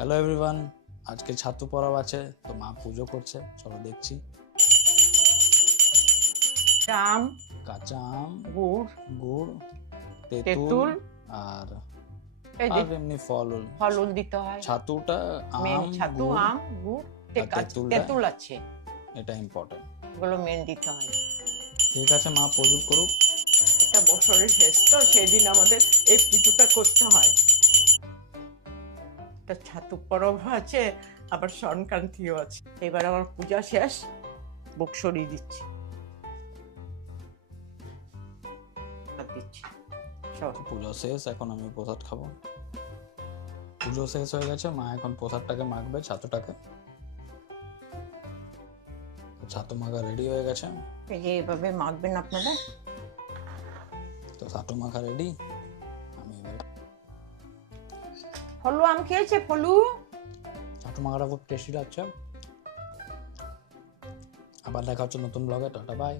Hello everyone, আজকে ছাতু পরব আছে, তো মা পুজো করছে, চলো দেখছি। আম, কাঁচা আম, গুড়, গুড়, তেঁতুল তেঁতুল, আর এই যে এমনি ফল। ফলন দিতে হয়। ছাতুটা মেন আম, ছাতু, গুড় আম, গুড়, আর তেঁতুলটা তেঁতুল আছে, এটা ইম্পর্টেন্ট। এগুলো মেন দিতে হয়। ঠিক আছে, মা পুজো করুক। এটা বছরের শেষ তো, সেদিন আমাদের এই পুজোটা করতে হয়। একটা ছাতু পরব আছে, আবার সংক্রান্তিও আছে। এবার আমার পূজা শেষ, বুক সরিয়ে দিচ্ছি, আর দিচ্ছি সব। পুজো শেষ, এখন আমি প্রসাদ খাবো। পুজো শেষ হয়ে গেছে, মা এখন প্রসাদটাকে মাখবে, ছাতুটাকে। ছাতু মাখা রেডি হয়ে গেছে। এই যে এভাবে মাখবেন আপনারা। তো ছাতু মাখা রেডি। আমি এবার ফলু আম খেয়েছে? ফলু ছাতু মাখাটা খুব টেস্টি লাগছে। আবার দেখা হচ্ছে নতুন ব্লগে। Tata, by.